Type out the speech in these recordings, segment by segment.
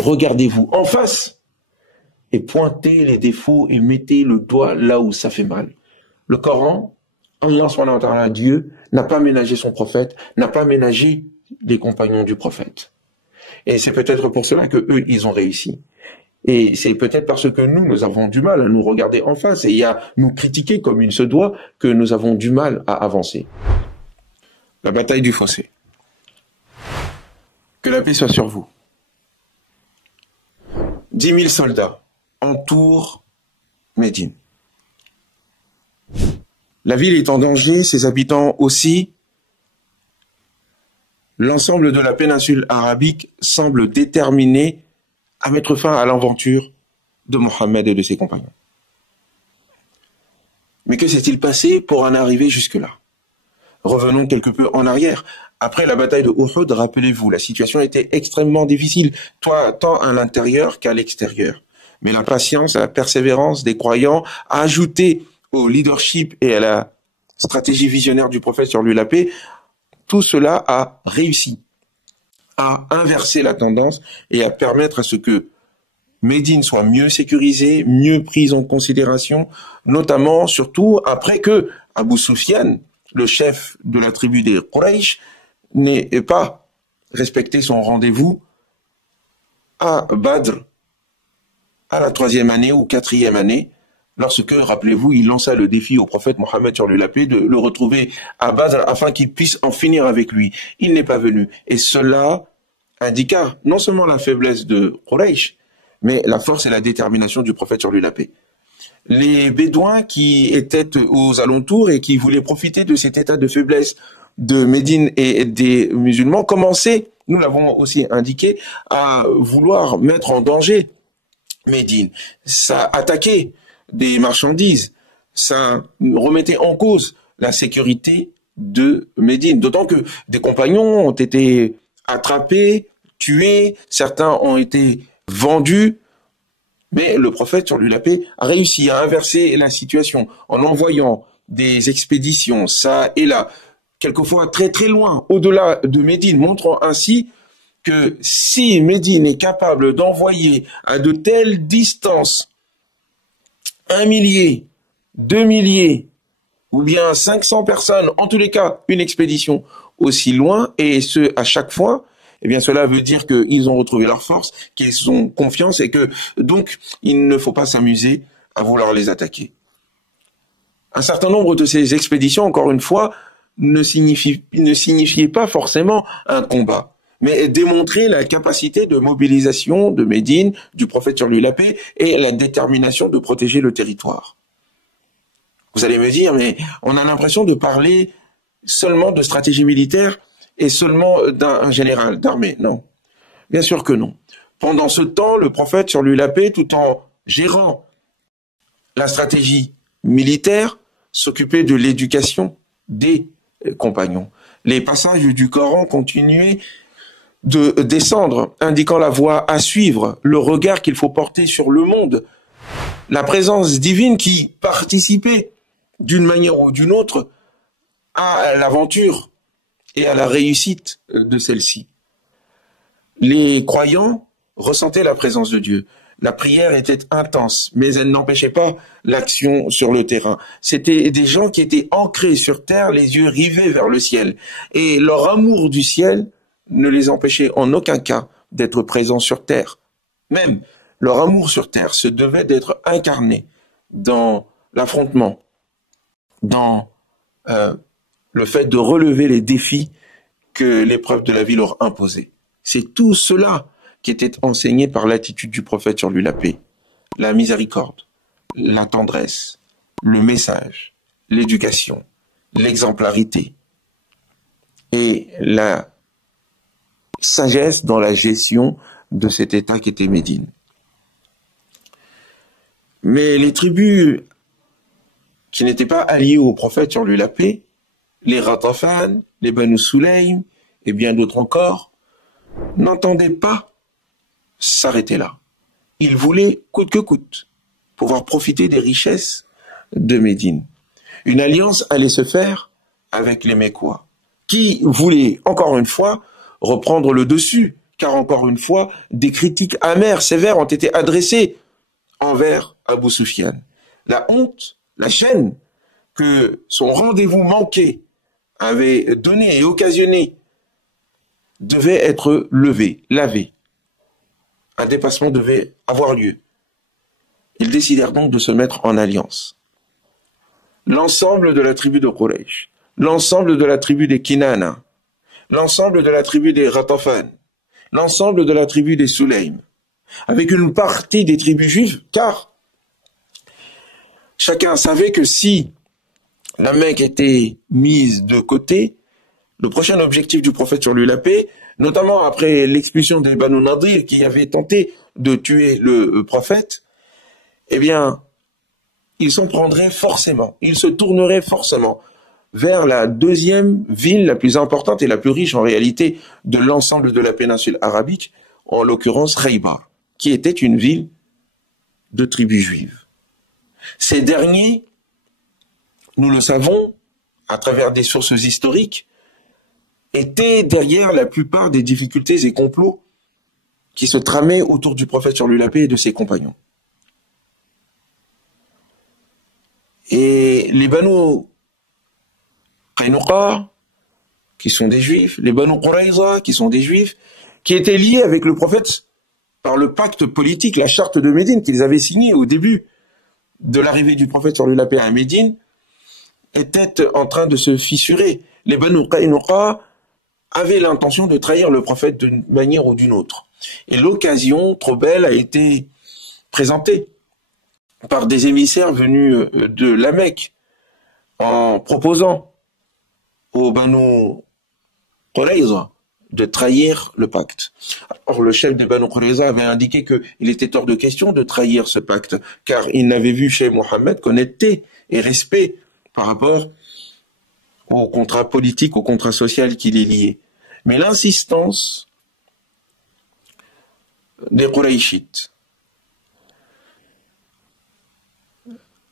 regardez-vous en face et pointez les défauts et mettez le doigt là où ça fait mal. Le Coran, Allah subhanahu wa ta'ala, Dieu, n'a pas ménagé son prophète, n'a pas ménagé les compagnons du prophète. Et c'est peut-être pour cela que eux, ils ont réussi. Et c'est peut-être parce que nous avons du mal à nous regarder en face et à nous critiquer comme il se doit que nous avons du mal à avancer. La bataille du fossé. Que la paix soit sur vous. 10 000 soldats entourent Médine. La ville est en danger, ses habitants aussi. L'ensemble de la péninsule arabique semble déterminé à mettre fin à l'aventure de Mohammed et de ses compagnons. Mais que s'est-il passé pour en arriver jusque-là? Revenons quelque peu en arrière. Après la bataille de Uhud, rappelez-vous, la situation était extrêmement difficile, tant à l'intérieur qu'à l'extérieur. Mais la patience, la persévérance des croyants, ajoutée au leadership et à la stratégie visionnaire du prophète sur lui la paix, tout cela a réussi à inverser la tendance et à permettre à ce que Médine soit mieux sécurisée, mieux prise en considération, notamment, surtout, après que Abu Sufyan, le chef de la tribu des Quraysh, n'ait pas respecté son rendez-vous à Badr, à la 3e année ou 4e année, lorsque, rappelez-vous, il lança le défi au prophète Mohammed sur lui la paix de le retrouver à Badr afin qu'il puisse en finir avec lui. Il n'est pas venu. Et cela indiqua non seulement la faiblesse de Quraysh, mais la force et la détermination du prophète sur lui la paix. Les Bédouins qui étaient aux alentours et qui voulaient profiter de cet état de faiblesse de Médine et des musulmans commençaient, nous l'avons aussi indiqué, à vouloir mettre en danger Médine. Ça attaquait des marchandises, ça remettait en cause la sécurité de Médine. D'autant que des compagnons ont été attrapés, tués, certains ont été vendus, mais le prophète sur lui la paix a réussi à inverser la situation en envoyant des expéditions ça et là, quelquefois très très loin, au-delà de Médine, montrant ainsi que si Médine est capable d'envoyer à de telles distances 1 millier, 2 milliers, ou bien 500 personnes, en tous les cas, une expédition aussi loin, et ce, à chaque fois, eh bien, cela veut dire qu'ils ont retrouvé leur force, qu'ils ont confiance, et que, donc, il ne faut pas s'amuser à vouloir les attaquer. Un certain nombre de ces expéditions, encore une fois, ne signifiaient pas forcément un combat, mais démontrer la capacité de mobilisation de Médine, du prophète sur lui la paix, et la détermination de protéger le territoire. Vous allez me dire, mais on a l'impression de parler seulement de stratégie militaire et seulement d'un général d'armée. Non, bien sûr que non. Pendant ce temps, le prophète sur lui la paix, tout en gérant la stratégie militaire, s'occupait de l'éducation des compagnons. Les passages du Coran continuaient de descendre, indiquant la voie à suivre, le regard qu'il faut porter sur le monde, la présence divine qui participait d'une manière ou d'une autre à l'aventure et à la réussite de celle-ci. Les croyants ressentaient la présence de Dieu. La prière était intense, mais elle n'empêchait pas l'action sur le terrain. C'était des gens qui étaient ancrés sur terre, les yeux rivés vers le ciel. Et leur amour du ciel ne les empêchait en aucun cas d'être présents sur terre. Même leur amour sur terre se devait d'être incarné dans l'affrontement, dans le fait de relever les défis que l'épreuve de la vie leur imposait. C'est tout cela qui était enseigné par l'attitude du prophète sur lui la paix. La miséricorde, la tendresse, le message, l'éducation, l'exemplarité et la sagesse dans la gestion de cet État qui était Médine. Mais les tribus qui n'étaient pas alliées au prophète sur lui la paix, les Ghatafan, les Banu Sulaym et bien d'autres encore, n'entendaient pas s'arrêter là. Ils voulaient, coûte que coûte, pouvoir profiter des richesses de Médine. Une alliance allait se faire avec les Mécois, qui voulaient, encore une fois, reprendre le dessus, car encore une fois, des critiques amères, sévères ont été adressées envers Abu Sufyan. La honte, la chaîne que son rendez-vous manqué avait donné et occasionné devait être levée, lavée. Un dépassement devait avoir lieu. Ils décidèrent donc de se mettre en alliance. L'ensemble de la tribu de Quraysh, l'ensemble de la tribu des Kinana, l'ensemble de la tribu des Ghatafan, l'ensemble de la tribu des Sulaym, avec une partie des tribus juives, car chacun savait que si la Mecque était mise de côté, le prochain objectif du prophète sur lui la paix, notamment après l'expulsion des Banu Nadir qui avaient tenté de tuer le prophète, eh bien, ils s'en prendraient forcément, ils se tourneraient forcément vers la deuxième ville la plus importante et la plus riche en réalité de l'ensemble de la péninsule arabique, en l'occurrence Khaybar, qui était une ville de tribus juives. Ces derniers, nous le savons, à travers des sources historiques, étaient derrière la plupart des difficultés et complots qui se tramaient autour du prophète sur lui la paix et de ses compagnons. Et les Banu Qaynuqa, qui sont des juifs, les Banu Qurayza, qui sont des juifs, qui étaient liés avec le prophète par le pacte politique, la charte de Médine qu'ils avaient signée au début de l'arrivée du prophète sur lui la paix à Médine, étaient en train de se fissurer. Les Banu Qaynuqa avaient l'intention de trahir le prophète d'une manière ou d'une autre. Et l'occasion trop belle a été présentée par des émissaires venus de la Mecque en proposant aux Banu Qurayza de trahir le pacte. Or, le chef des Banu Qurayza avait indiqué qu'il était hors de question de trahir ce pacte, car il n'avait vu chez Mohammed qu'honnêteté et respect par rapport au contrat politique, au contrat social qui les liait. Mais l'insistance des Qurayshites,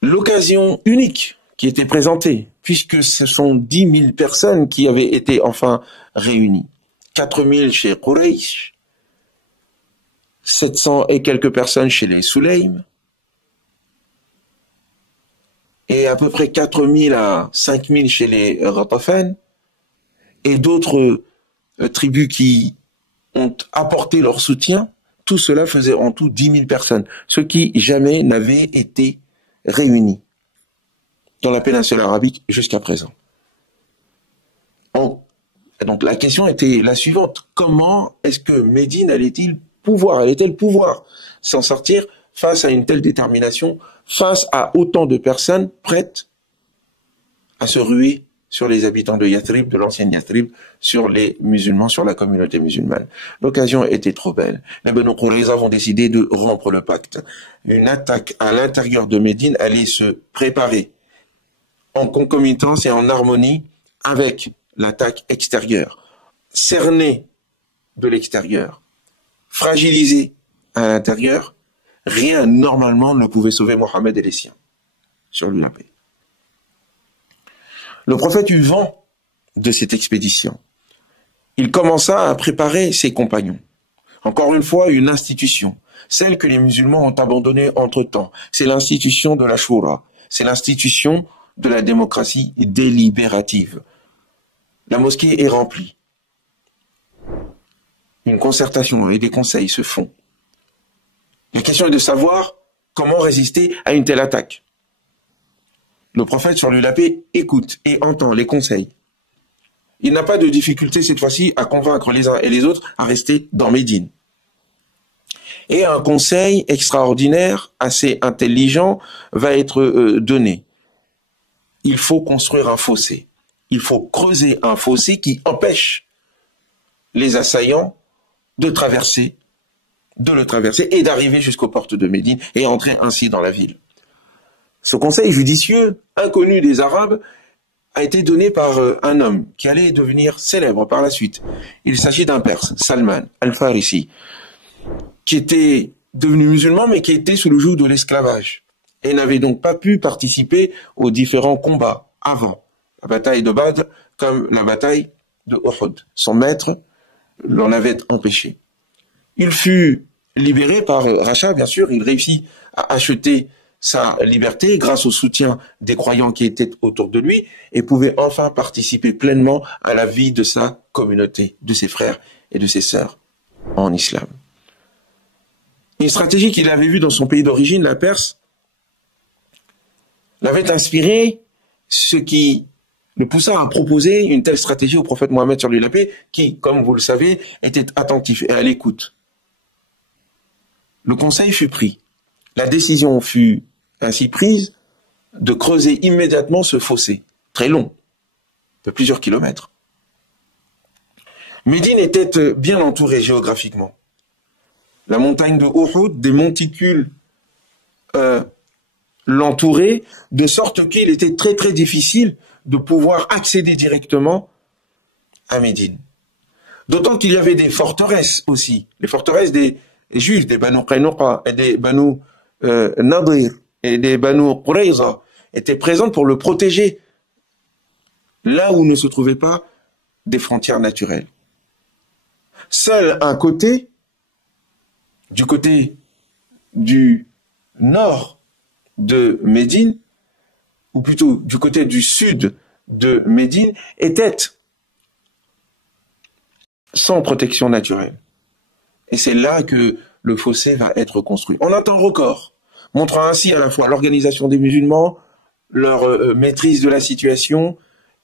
l'occasion unique qui était présentée, puisque ce sont 10 000 personnes qui avaient été enfin réunies. 4 000 chez Quraysh, 700 et quelques personnes chez les Sulaym, et à peu près 4 000 à 5 000 chez les Ghatafan, et d'autres tribus qui ont apporté leur soutien. Tout cela faisait en tout 10 000 personnes, ce qui jamais n'avait été réuni dans la péninsule arabique jusqu'à présent. Donc la question était la suivante: comment est-ce que Médine allait-elle pouvoir s'en sortir face à une telle détermination, face à autant de personnes prêtes à se ruer sur les habitants de Yathrib, de l'ancienne Yathrib, sur les musulmans, sur la communauté musulmane? L'occasion était trop belle. Les Banu Qurayza vont décider de rompre le pacte. Une attaque à l'intérieur de Médine allait se préparer en concomitance et en harmonie avec l'attaque extérieure. Cernée de l'extérieur, fragilisée à l'intérieur, rien normalement ne pouvait sauver Mohammed et les siens sur la paix. Le prophète eut vent de cette expédition. Il commença à préparer ses compagnons. Encore une fois, une institution, celle que les musulmans ont abandonnée entre-temps. C'est l'institution de la Shura, c'est l'institution de la démocratie délibérative. La mosquée est remplie. Une concertation et des conseils se font. La question est de savoir comment résister à une telle attaque. Le prophète sur lui la paix écoute et entend les conseils. Il n'a pas de difficulté cette fois-ci à convaincre les uns et les autres à rester dans Médine. Et un conseil extraordinaire, assez intelligent, va être donné. Il faut construire un fossé. Il faut creuser un fossé qui empêche les assaillants de le traverser et d'arriver jusqu'aux portes de Médine et entrer ainsi dans la ville. Ce conseil judicieux, inconnu des Arabes, a été donné par un homme qui allait devenir célèbre par la suite. Il s'agit d'un Perse, Salman al-Farisi, qui était devenu musulman mais qui était sous le joug de l'esclavage et n'avait donc pas pu participer aux différents combats avant la bataille de Badr comme la bataille de Uhud. Son maître l'en avait empêché. Il fut libéré par rachat, bien sûr, il réussit à acheter sa liberté grâce au soutien des croyants qui étaient autour de lui et pouvait enfin participer pleinement à la vie de sa communauté, de ses frères et de ses sœurs en islam. Une stratégie qu'il avait vue dans son pays d'origine, la Perse, l'avait inspiré, ce qui le poussa à proposer une telle stratégie au prophète Mohammed sur lui la paix, qui, comme vous le savez, était attentif et à l'écoute. Le conseil fut pris. La décision fut ainsi prise de creuser immédiatement ce fossé, très long, de plusieurs kilomètres. Médine était bien entourée géographiquement. La montagne de Uhud, des monticules l'entouraient, de sorte qu'il était très très difficile de pouvoir accéder directement à Médine. D'autant qu'il y avait des forteresses aussi, les forteresses des Juifs, des Banu Qaynuqa et des Banu Nadir et des Banu Qurayza étaient présentes pour le protéger là où ne se trouvaient pas des frontières naturelles. Seul un côté, du côté du nord de Médine, ou plutôt du côté du sud de Médine, était sans protection naturelle. Et c'est là que le fossé va être construit. En un temps record, montrant ainsi à la fois l'organisation des musulmans, leur maîtrise de la situation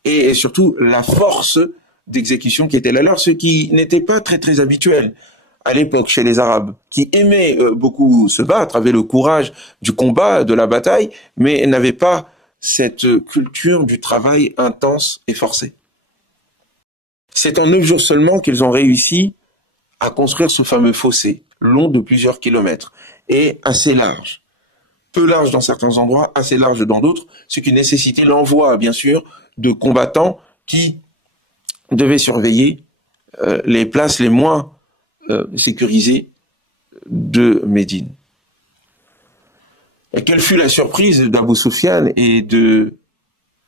et surtout la force d'exécution qui était la leur, ce qui n'était pas très très habituel à l'époque chez les Arabes, qui aimaient beaucoup se battre, avaient le courage du combat, de la bataille, mais n'avaient pas cette culture du travail intense et forcé. C'est en 9 jours seulement qu'ils ont réussi à construire ce fameux fossé, long de plusieurs kilomètres, et assez large. Peu large dans certains endroits, assez large dans d'autres, ce qui nécessitait l'envoi, bien sûr, de combattants qui devaient surveiller les places les moins sécurisées de Médine. Et quelle fut la surprise d'Abu Sufyan et de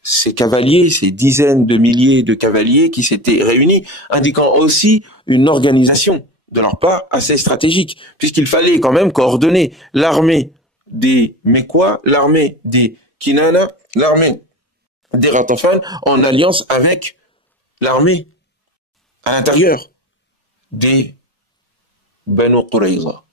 ces cavaliers, ces dizaines de milliers de cavaliers qui s'étaient réunis, indiquant aussi une organisation de leur part assez stratégique, puisqu'il fallait quand même coordonner l'armée des Mécois, l'armée des Kinana, l'armée des Ratafan, en alliance avec l'armée à l'intérieur des Banu Qurayza.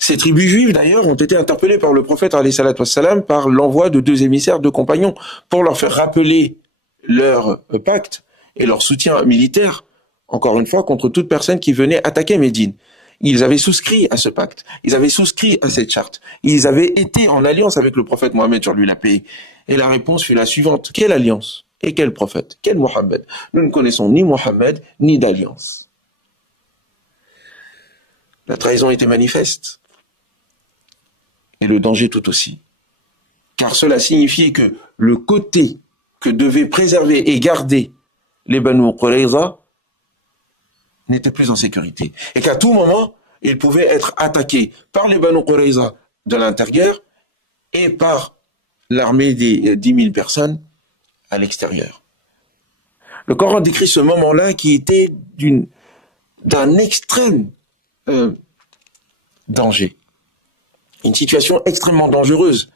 Ces tribus juives, d'ailleurs, ont été interpellées par le prophète, alayhi salatu wassalam, par l'envoi de 2 émissaires, 2 compagnons, pour leur faire rappeler leur pacte et leur soutien militaire, encore une fois, contre toute personne qui venait attaquer Médine. Ils avaient souscrit à ce pacte, ils avaient souscrit à cette charte, ils avaient été en alliance avec le prophète Mohammed, sur lui la paix. Et la réponse fut la suivante: quelle alliance? Et quel prophète? Quel Mohammed? Nous ne connaissons ni Mohammed, ni d'alliance. La trahison était manifeste. Et le danger tout aussi. Car cela signifiait que le côté que devaient préserver et garder les Banu Qurayza n'était plus en sécurité. Et qu'à tout moment, ils pouvaient être attaqués par les Banu Qurayza de l'intérieur et par l'armée des 10 000 personnes à l'extérieur. Le Coran décrit ce moment-là qui était d'un extrême danger. Une situation extrêmement dangereuse,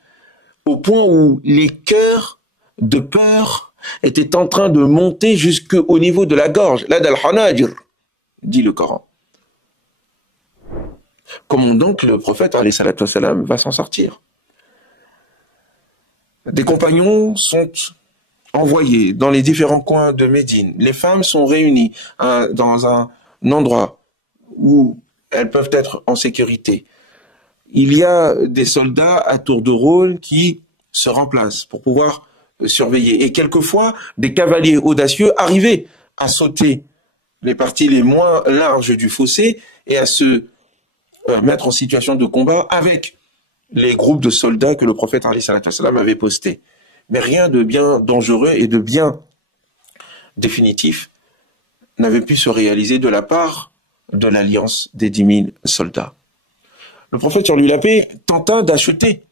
au point où les cœurs de peur étaient en train de monter jusqu'au niveau de la gorge. Là, d'al-hanajir, dit le Coran. Comment donc le prophète, alayhi salatu wassalam, va s'en sortir? Des compagnons sont envoyés dans les différents coins de Médine. Les femmes sont réunies dans un endroit où elles peuvent être en sécurité. Il y a des soldats à tour de rôle qui se remplacent pour pouvoir surveiller. Et quelquefois, des cavaliers audacieux arrivaient à sauter les parties les moins larges du fossé et à se mettre en situation de combat avec les groupes de soldats que le prophète alayhi salatu wassalam avait postés. Mais rien de bien dangereux et de bien définitif n'avait pu se réaliser de la part de l'alliance des 10 000 soldats. Le prophète, sur lui la paix, tenta d'acheter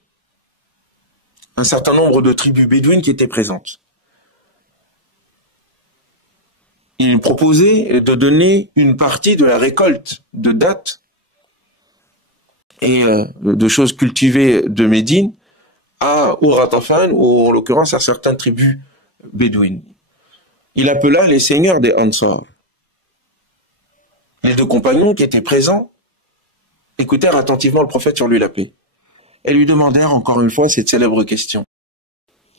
un certain nombre de tribus bédouines qui étaient présentes. il proposait de donner une partie de la récolte de dattes et de choses cultivées de Médine aux Ghatafan, ou en l'occurrence à certaines tribus bédouines. Il appela les seigneurs des Ansar. Les deux compagnons qui étaient présents écoutèrent attentivement le prophète sur lui la paix et lui demandèrent encore une fois cette célèbre question.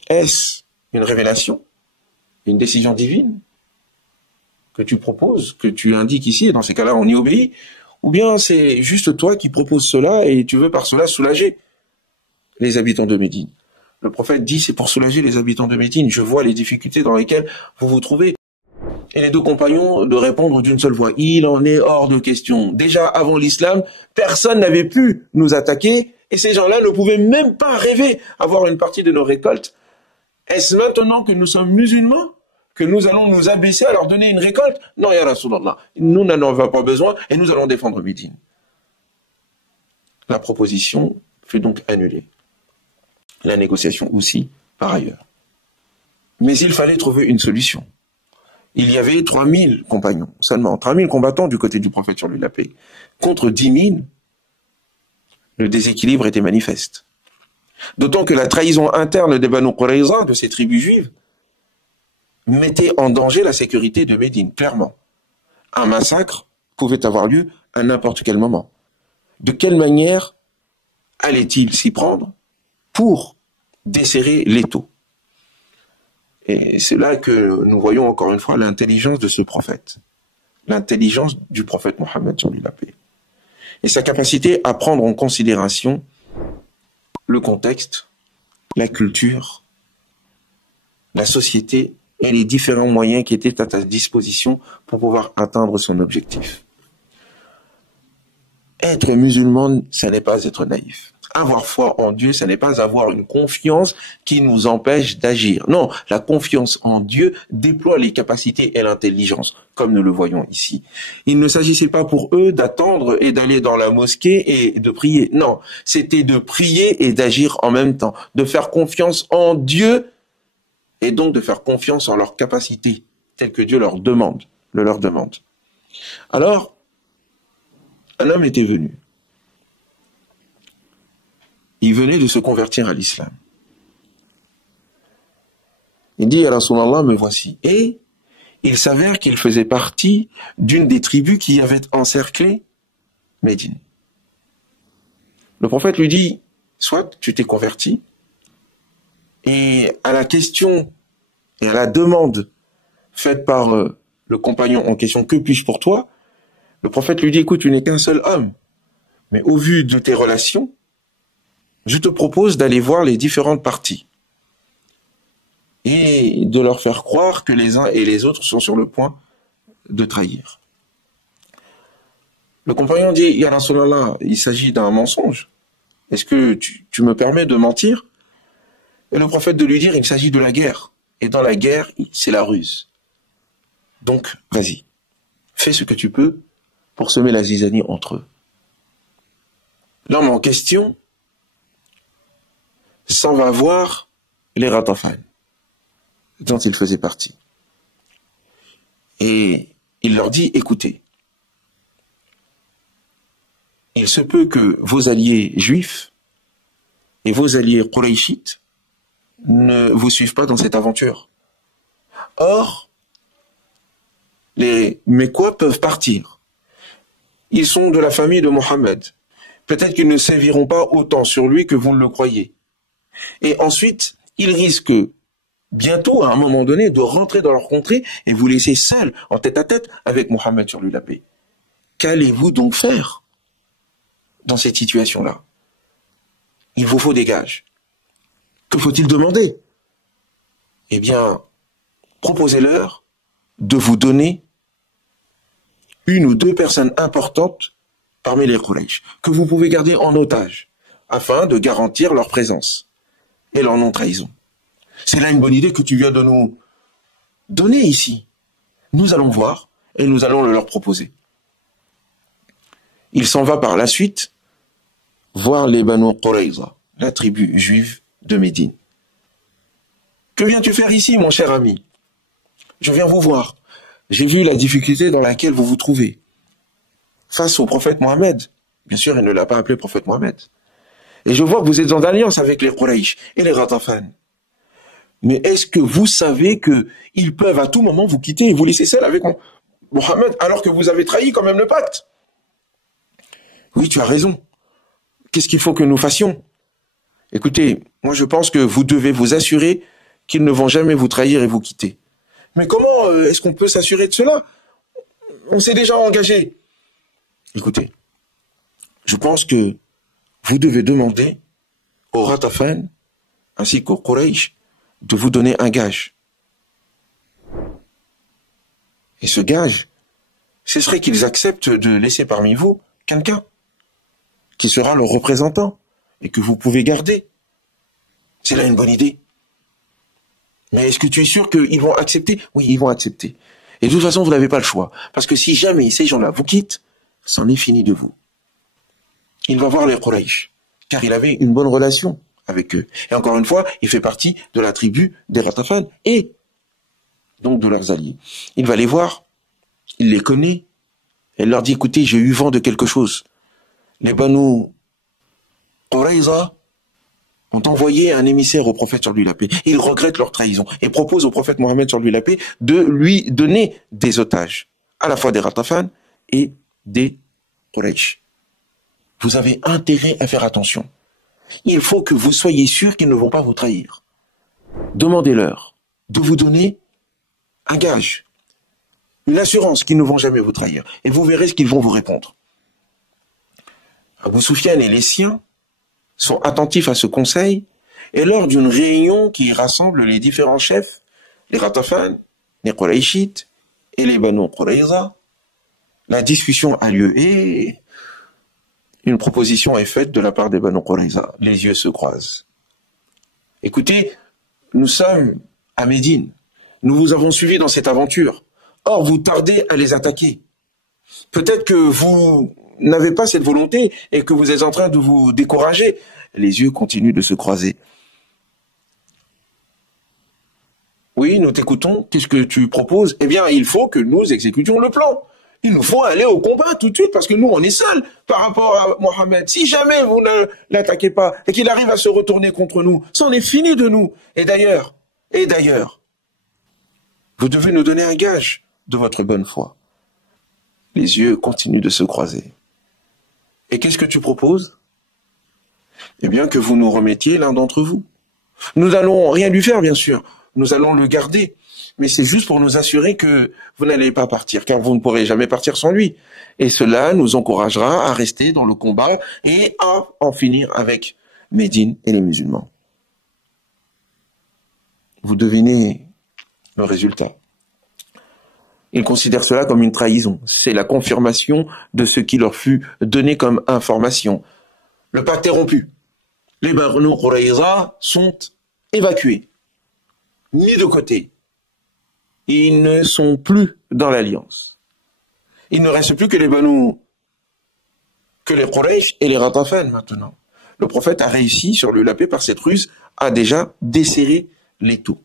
Est-ce une révélation, une décision divine que tu proposes, que tu indiques ici, et dans ces cas-là on y obéit, ou bien c'est juste toi qui proposes cela et tu veux par cela soulager les habitants de Médine? Le prophète dit, c'est pour soulager les habitants de Médine, je vois les difficultés dans lesquelles vous vous trouvez. Et les deux compagnons de répondre d'une seule voix, il en est hors de question. Déjà avant l'islam, personne n'avait pu nous attaquer, et ces gens-là ne pouvaient même pas rêver avoir une partie de nos récoltes. Est-ce maintenant que nous sommes musulmans que nous allons nous abaisser à leur donner une récolte? Non, ya Rasulallah, nous n'en avons pas besoin et nous allons défendre Médine. La proposition fut donc annulée. La négociation aussi, par ailleurs. Mais il fallait trouver une solution. Il y avait 3000 compagnons, seulement 3000 combattants du côté du prophète sur lui la paix. Contre 10 000, le déséquilibre était manifeste. D'autant que la trahison interne des Banu Qurayza, de ces tribus juives, mettait en danger la sécurité de Médine, clairement. Un massacre pouvait avoir lieu à n'importe quel moment. De quelle manière allait-il s'y prendre pour desserrer l'étau? Et c'est là que nous voyons encore une fois l'intelligence de ce prophète. L'intelligence du prophète Mohammed sur lui la paix. Et sa capacité à prendre en considération le contexte, la culture, la société et les différents moyens qui étaient à ta disposition pour pouvoir atteindre son objectif. Être musulman, ça n'est pas être naïf. Avoir foi en Dieu, ça n'est pas avoir une confiance qui nous empêche d'agir. Non, la confiance en Dieu déploie les capacités et l'intelligence, comme nous le voyons ici. Il ne s'agissait pas pour eux d'attendre et d'aller dans la mosquée et de prier. Non, c'était de prier et d'agir en même temps, de faire confiance en Dieu et donc de faire confiance en leurs capacités, telles que Dieu leur demande, le leur demande. Alors, un homme était venu. Il venait de se convertir à l'islam. Il dit, ya Rasulallah, me voici. Et il s'avère qu'il faisait partie d'une des tribus qui avait encerclé Médine. Le prophète lui dit, soit tu t'es converti, et à la question et à la demande faite par le compagnon en question, que puis-je pour toi? Le prophète lui dit, écoute, tu n'es qu'un seul homme, mais au vu de tes relations, je te propose d'aller voir les différentes parties et de leur faire croire que les uns et les autres sont sur le point de trahir. Le compagnon dit, ya Rasulallah, il s'agit d'un mensonge. Est-ce que tu me permets de mentir? Et le prophète de lui dire, il s'agit de la guerre. Et dans la guerre, c'est la ruse. Donc, vas-y, fais ce que tu peux pour semer la zizanie entre eux. L'homme en question s'en va voir les Ghatafan, dont il faisait partie. Et il leur dit, écoutez, il se peut que vos alliés juifs et vos alliés qurayshites ne vous suivent pas dans cette aventure. Or, les Mécois peuvent partir. Ils sont de la famille de Mohammed. Peut-être qu'ils ne séviront pas autant sur lui que vous ne le croyez. Et ensuite, ils risquent bientôt, à un moment donné, de rentrer dans leur contrée et vous laisser seuls, en tête à tête, avec Mohammed sur lui la paix. Qu'allez-vous donc faire dans cette situation-là? Il vous faut des gages. Que faut-il demander? Eh bien, proposez-leur de vous donner une ou deux personnes importantes parmi les Quraysh, que vous pouvez garder en otage, afin de garantir leur présence et leur non-trahison. C'est là une bonne idée que tu viens de nous donner ici. Nous allons voir et nous allons le leur proposer. Il s'en va par la suite voir les Banu Qurayza, la tribu juive de Médine. Que viens-tu faire ici, mon cher ami? Je viens vous voir. J'ai vu la difficulté dans laquelle vous vous trouvez face au prophète Mohammed. Bien sûr, il ne l'a pas appelé prophète Mohammed. Et je vois que vous êtes en alliance avec les Quraysh et les Ghatafan. Mais est-ce que vous savez qu'ils peuvent à tout moment vous quitter et vous laisser seul avec Mohammed alors que vous avez trahi quand même le pacte? Oui, tu as raison. Qu'est-ce qu'il faut que nous fassions? Écoutez, moi je pense que vous devez vous assurer qu'ils ne vont jamais vous trahir et vous quitter. Mais comment est-ce qu'on peut s'assurer de cela? On s'est déjà engagé. Écoutez, je pense que vous devez demander aux Ghatafan ainsi qu'aux Quraysh de vous donner un gage. Et ce gage, ce serait qu'ils acceptent de laisser parmi vous quelqu'un qui sera leur représentant et que vous pouvez garder. C'est là une bonne idée. Mais est-ce que tu es sûr qu'ils vont accepter? Oui, ils vont accepter. Et de toute façon, vous n'avez pas le choix. Parce que si jamais ces gens-là vous quittent, c'en est fini de vous. Il va voir les Quraysh, car il avait une bonne relation avec eux. Et encore une fois, il fait partie de la tribu des Ghatafan et donc de leurs alliés. Il va les voir, il les connaît, et il leur dit, écoutez, j'ai eu vent de quelque chose. Les Banu Qurayza ont envoyé un émissaire au prophète sur lui la paix. Ils regrettent leur trahison et proposent au prophète Mohammed sur lui la paix de lui donner des otages, à la fois des Ghatafan et des Quraysh. Vous avez intérêt à faire attention. Il faut que vous soyez sûr qu'ils ne vont pas vous trahir. Demandez-leur de vous donner un gage, une assurance qu'ils ne vont jamais vous trahir. Et vous verrez ce qu'ils vont vous répondre. Abou Soufiane et les siens sont attentifs à ce conseil, et lors d'une réunion qui rassemble les différents chefs, les Ghatafan, les Qurayshites et les Banu Qurayza, la discussion a lieu et une proposition est faite de la part des Banu Qurayza. Les yeux se croisent. Écoutez, nous sommes à Médine. Nous vous avons suivi dans cette aventure. Or, vous tardez à les attaquer. Peut-être que vous n'avez pas cette volonté et que vous êtes en train de vous décourager. Les yeux continuent de se croiser. Oui, nous t'écoutons. Qu'est-ce que tu proposes? Eh bien, il faut que nous exécutions le plan. Il nous faut aller au combat tout de suite parce que nous, on est seuls par rapport à Mohammed. Si jamais vous ne l'attaquez pas et qu'il arrive à se retourner contre nous, c'en est fini de nous. Et d'ailleurs, vous devez nous donner un gage de votre bonne foi. Les yeux continuent de se croiser. Et qu'est-ce que tu proposes? Eh bien, que vous nous remettiez l'un d'entre vous. Nous n'allons rien lui faire, bien sûr. Nous allons le garder. Mais c'est juste pour nous assurer que vous n'allez pas partir, car vous ne pourrez jamais partir sans lui. Et cela nous encouragera à rester dans le combat et à en finir avec Médine et les musulmans. Vous devinez le résultat. Ils considèrent cela comme une trahison. C'est la confirmation de ce qui leur fut donné comme information. Le pacte est rompu. Les Banu Qurayza sont évacués, mis de côté. Ils ne sont plus dans l'alliance. Il ne reste plus que les Quraysh et les Ghatafan maintenant. Le prophète a réussi sur la paix par cette ruse à déjà desserrer les taux.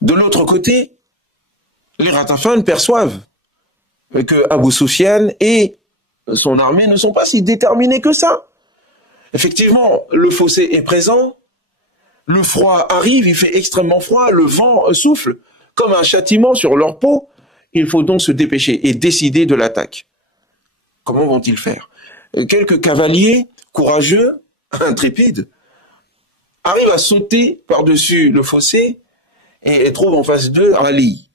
De l'autre côté, les Ghatafan perçoivent que Abou Soufiane et son armée ne sont pas si déterminés que ça. Effectivement, le fossé est présent, le froid arrive, il fait extrêmement froid, le vent souffle comme un châtiment sur leur peau. Il faut donc se dépêcher et décider de l'attaque. Comment vont-ils faire? Quelques cavaliers courageux, intrépides, arrivent à sauter par-dessus le fossé et trouvent en face d'eux Ali,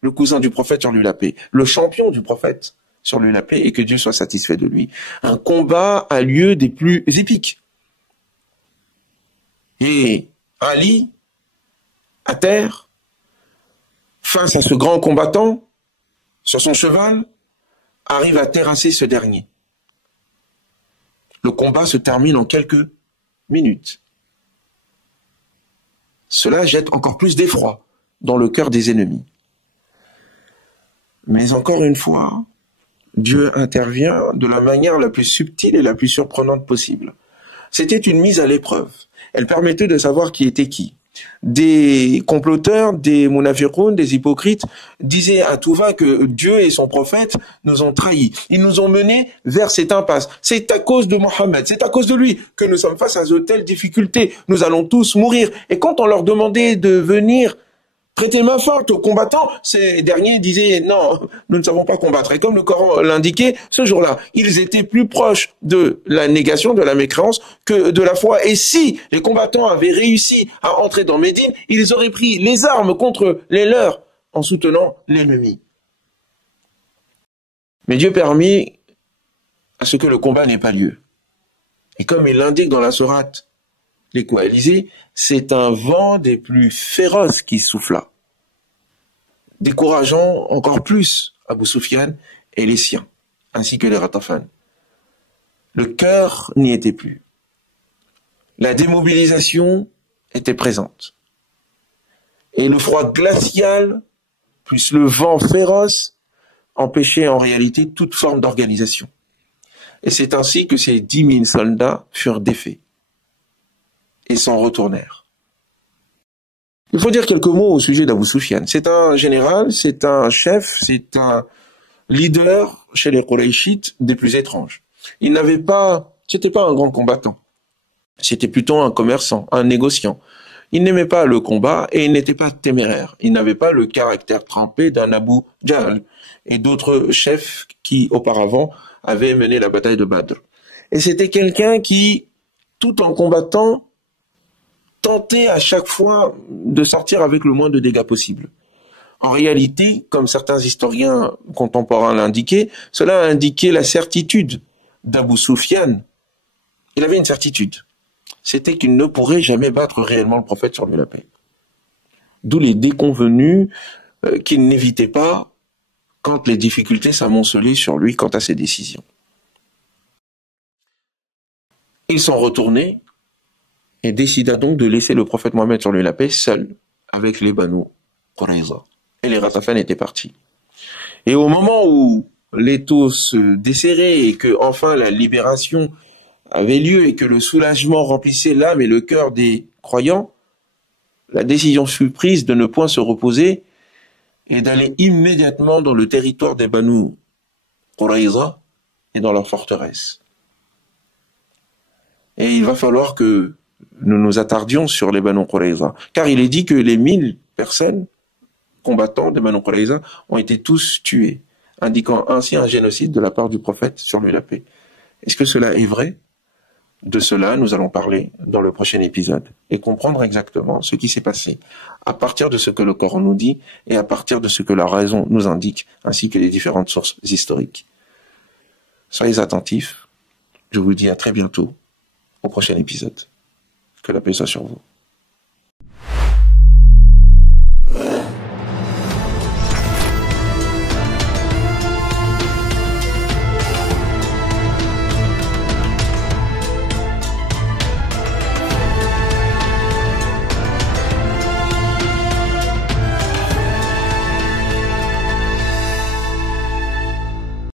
le cousin du prophète sur lui la paix, le champion du prophète sur lui la paix, et que Dieu soit satisfait de lui. Un combat a lieu des plus épiques. Et Ali, à terre, face à ce grand combattant, sur son cheval, arrive à terrasser ce dernier. Le combat se termine en quelques minutes. Cela jette encore plus d'effroi dans le cœur des ennemis. Mais encore une fois, Dieu intervient de la manière la plus subtile et la plus surprenante possible. C'était une mise à l'épreuve. Elle permettait de savoir qui était qui. des comploteurs, des munafiqoun, des hypocrites disaient à tout va que Dieu et son prophète nous ont trahis. Ils nous ont menés vers cette impasse. C'est à cause de Mohammed, c'est à cause de lui que nous sommes face à de telles difficultés. Nous allons tous mourir. Et quand on leur demandait de venir prêter main forte aux combattants, ces derniers disaient non, nous ne savons pas combattre. Et comme le Coran l'indiquait, ce jour-là, ils étaient plus proches de la négation, de la mécréance, que de la foi. Et si les combattants avaient réussi à entrer dans Médine, ils auraient pris les armes contre les leurs en soutenant l'ennemi. Mais Dieu permit à ce que le combat n'ait pas lieu. Et comme il l'indique dans la sourate les coalisés, c'est un vent des plus féroces qui souffla, décourageant encore plus Abu Sufyan et les siens, ainsi que les Ghatafan. Le cœur n'y était plus. La démobilisation était présente. Et le froid glacial, plus le vent féroce, empêchait en réalité toute forme d'organisation. Et c'est ainsi que ces 10 000 soldats furent défaits et s'en retournèrent. Il faut dire quelques mots au sujet d'Abu Sufyan. C'est un général, c'est un chef, c'est un leader chez les Qurayshites des plus étranges. C'était pas un grand combattant. C'était plutôt un commerçant, un négociant. Il n'aimait pas le combat et il n'était pas téméraire. Il n'avait pas le caractère trempé d'un Abu Jahl et d'autres chefs qui, auparavant, avaient mené la bataille de Badr. Et c'était quelqu'un qui, tout en combattant, tentait à chaque fois de sortir avec le moins de dégâts possible. En réalité, comme certains historiens contemporains l'indiquaient, cela indiquait la certitude d'Abu Sufyan. Il avait une certitude. C'était qu'il ne pourrait jamais battre réellement le prophète sur lui la paix. D'où les déconvenus qu'il n'évitait pas quand les difficultés s'amoncelaient sur lui quant à ses décisions. Ils sont retournés et décida donc de laisser le prophète Mohammed sur lui la paix seul avec les Banu Qurayza. Et les Ghatafan étaient partis. Et au moment où l'étau se desserrait et que enfin la libération avait lieu et que le soulagement remplissait l'âme et le cœur des croyants, la décision fut prise de ne point se reposer et d'aller immédiatement dans le territoire des Banu Qurayza et dans leur forteresse. Et il va falloir que nous nous attardions sur les Banu Qurayza, car il est dit que les 1000 personnes combattants des Banu Qurayza ont été tous tués, indiquant ainsi un génocide de la part du prophète sur lui la paix. Est-ce que cela est vrai? De cela, nous allons parler dans le prochain épisode et comprendre exactement ce qui s'est passé à partir de ce que le Coran nous dit et à partir de ce que la raison nous indique, ainsi que les différentes sources historiques. Soyez attentifs. Je vous dis à très bientôt au prochain épisode. Que la paix soit sur vous.